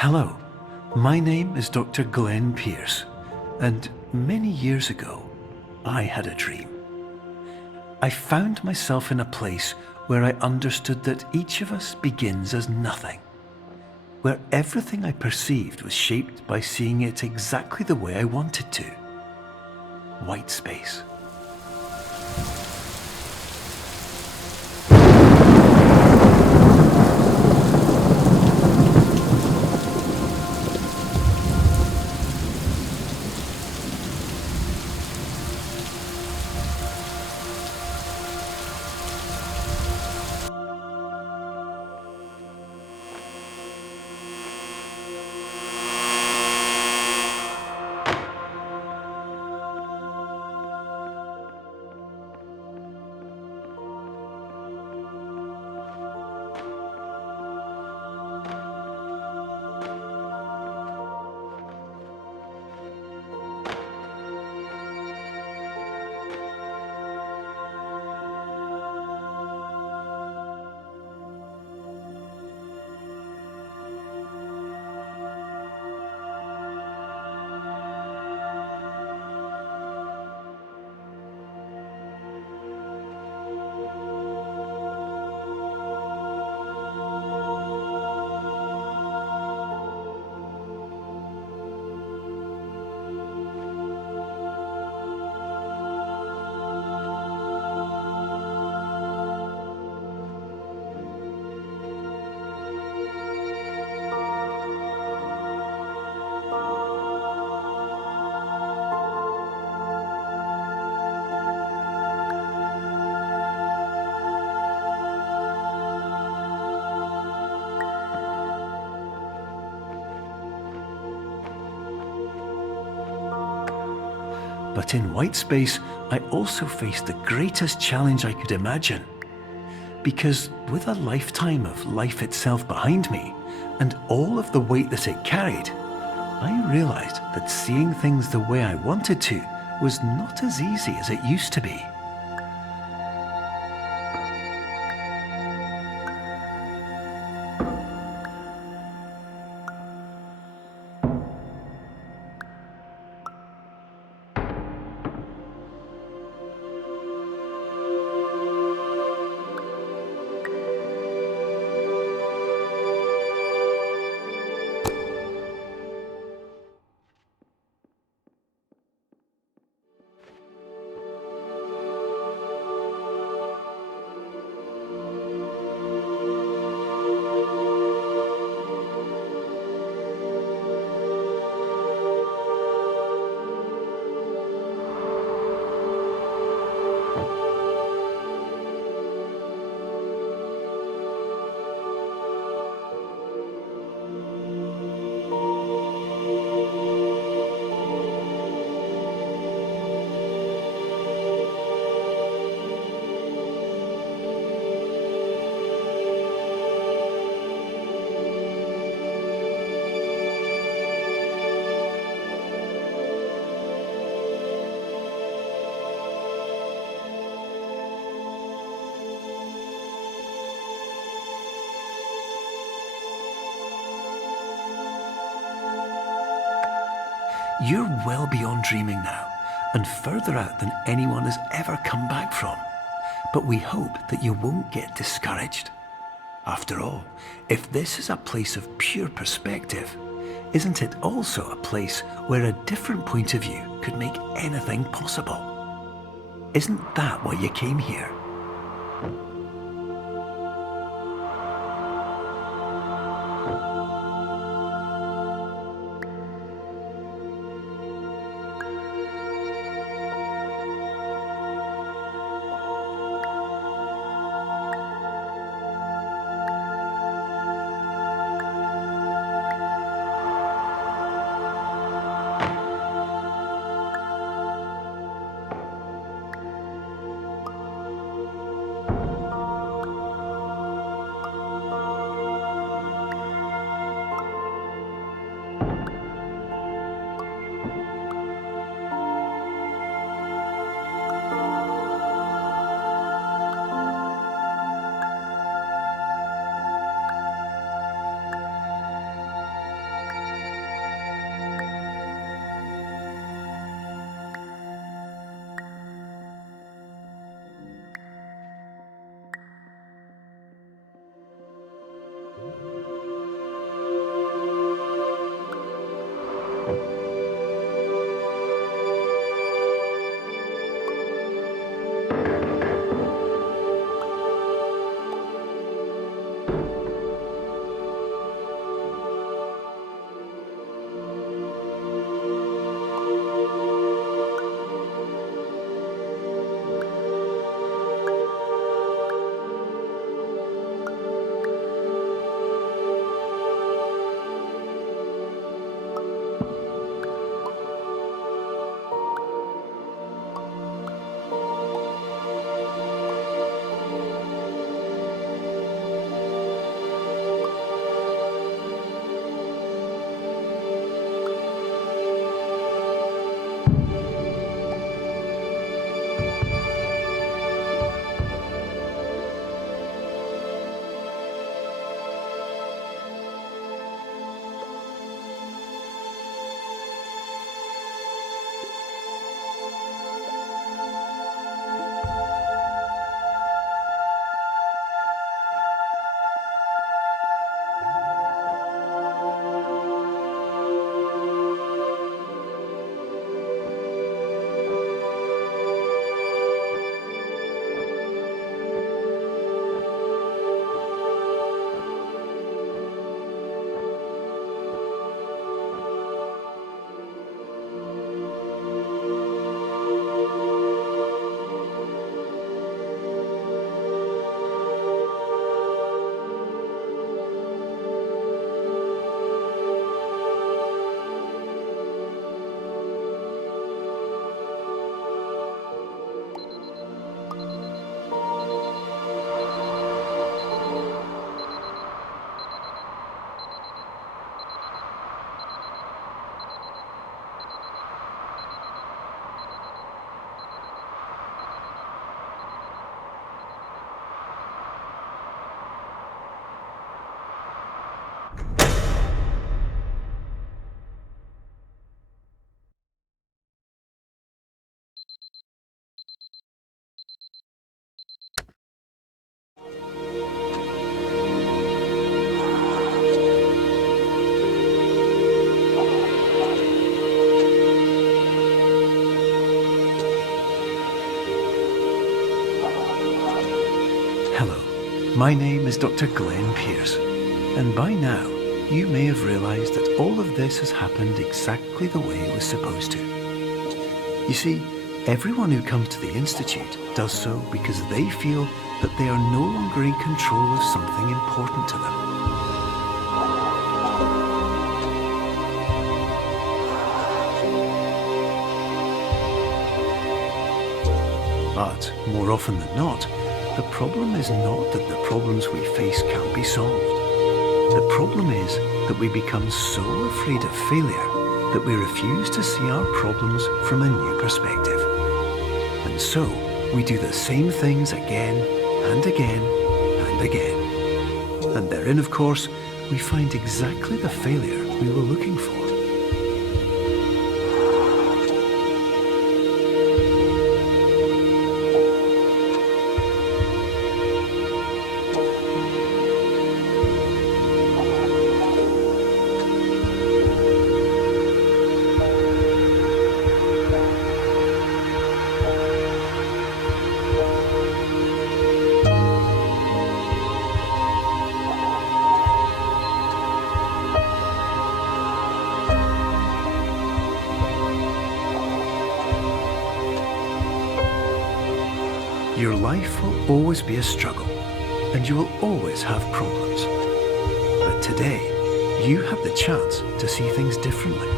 Hello, my name is Dr. Glenn Pierce, and many years ago, I had a dream. I found myself in a place where I understood that each of us begins as nothing, where everything I perceived was shaped by seeing it exactly the way I wanted to. White space. But in white space, I also faced the greatest challenge I could imagine. Because with a lifetime of life itself behind me, and all of the weight that it carried, I realized that seeing things the way I wanted to was not as easy as it used to be. You're well beyond dreaming now, and further out than anyone has ever come back from. But we hope that you won't get discouraged. After all, if this is a place of pure perspective, isn't it also a place where a different point of view could make anything possible? Isn't that why you came here? Hello, my name is Dr. Glenn Pierce, and by now you may have realised that all of this has happened exactly the way it was supposed to. You see, everyone who comes to the Institute does so because they feel that they are no longer in control of something important to them. But more often than not, the problem is not that the problems we face can't be solved. The problem is that we become so afraid of failure that we refuse to see our problems from a new perspective. And so we do the same things again and again and again. And therein, of course, we find exactly the failure we were looking for. Your life will always be a struggle, and you will always have problems. But today, you have the chance to see things differently.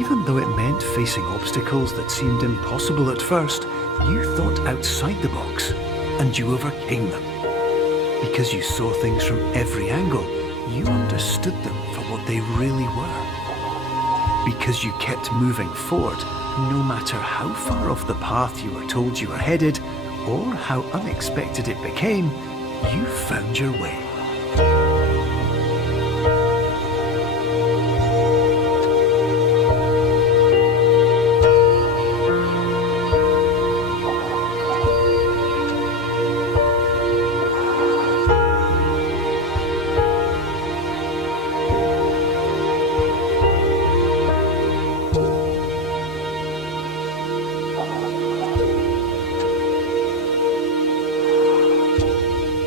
Even though it meant facing obstacles that seemed impossible at first, you thought outside the box, and you overcame them. Because you saw things from every angle, you understood them for what they really were. Because you kept moving forward, no matter how far off the path you were told you were headed, or how unexpected it became, you found your way.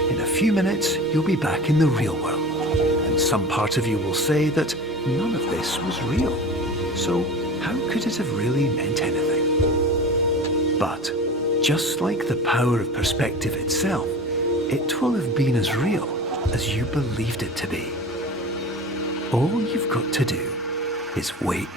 In a few minutes, you'll be back in the real world, and some part of you will say that none of this was real. So how could it have really meant anything? But just like the power of perspective itself, it will have been as real as you believed it to be. All you've got to do is wait